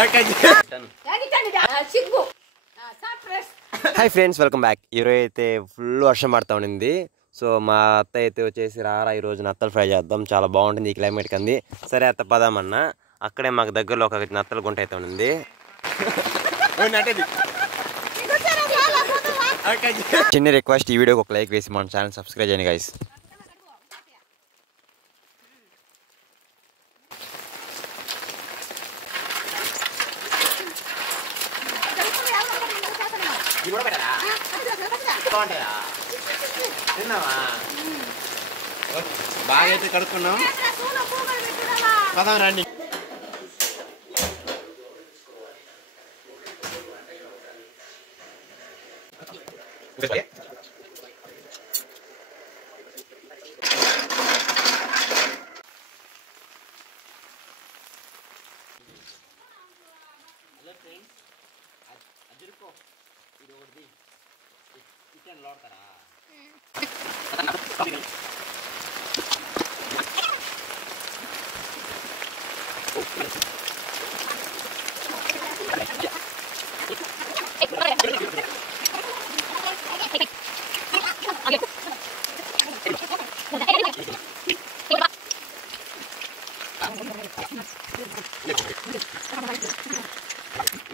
Hi friends, welcome back. ఈరోజు అయితే full వర్షం పడతా ఉండింది. సో మా అత్త అయితే వచ్చేసి రారా ఈరోజు నత్తలు ఫ్రై చేద్దాం, చాలా బాగుంటుంది ఈ క్లైమేట్కి అంది. సరే అత్త పదామన్నా. అక్కడే మాకు దగ్గరలో ఒక నత్తల గుంట అయితే ఉంది. చిన్న రిక్వెస్ట్, ఈ వీడియోకి ఒక లైక్ వేసి మన ఛానల్ సబ్స్క్రైబ్ చేయండి గైస్. బాగా అయితే కడుక్కున్నాం, పదం రండి. హలో ఫ్రెండ్స్, అదిరుకో ఇది ఒకటి చికెన్ లోడతారా?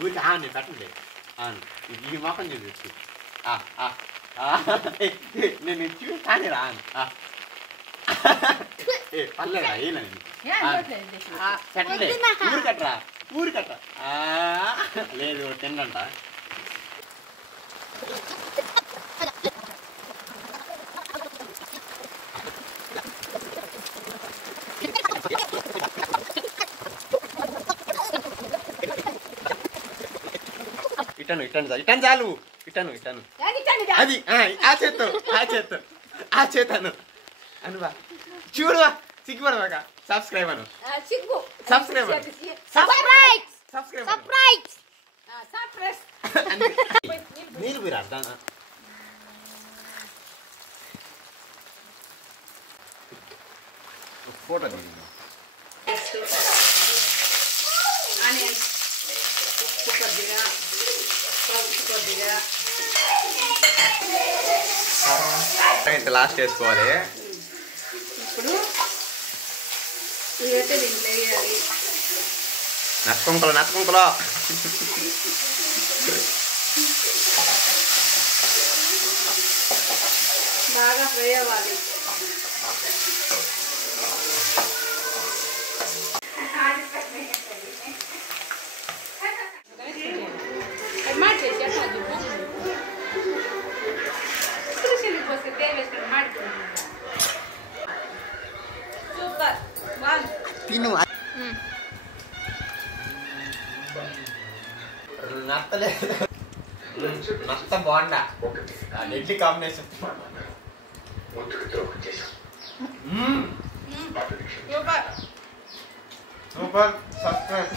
ఊరికి ఆని పెట్టండి, ఈ మొఖం చూసి నేను చూస్తాను రా. పర్లేదా పెట్టలే, ఊరు కట్టరా, ఊరు కట్టరా. లేదు తిండంట. ఇటను ఇటను ఇటను చాలు, ఇటను ఇటను అది ఆ చేతను అనువా చూడువా, సిగ్గుపడవాక. సబ్స్క్రైబ్ అను, సబ్స్క్రైబ్ నీళ్ళు మీరు అర్థం. ఫోటో ఇంత లాస్ట్ వేసుకోవాలి. ఇప్పుడు నచ్చకుంకలు బాగా ఫ్రై అవ్వాలి. తిను నత్తలే, నత్త బాగుండా, నెడ్లీ కాంబినేషన్. Super, subscribe.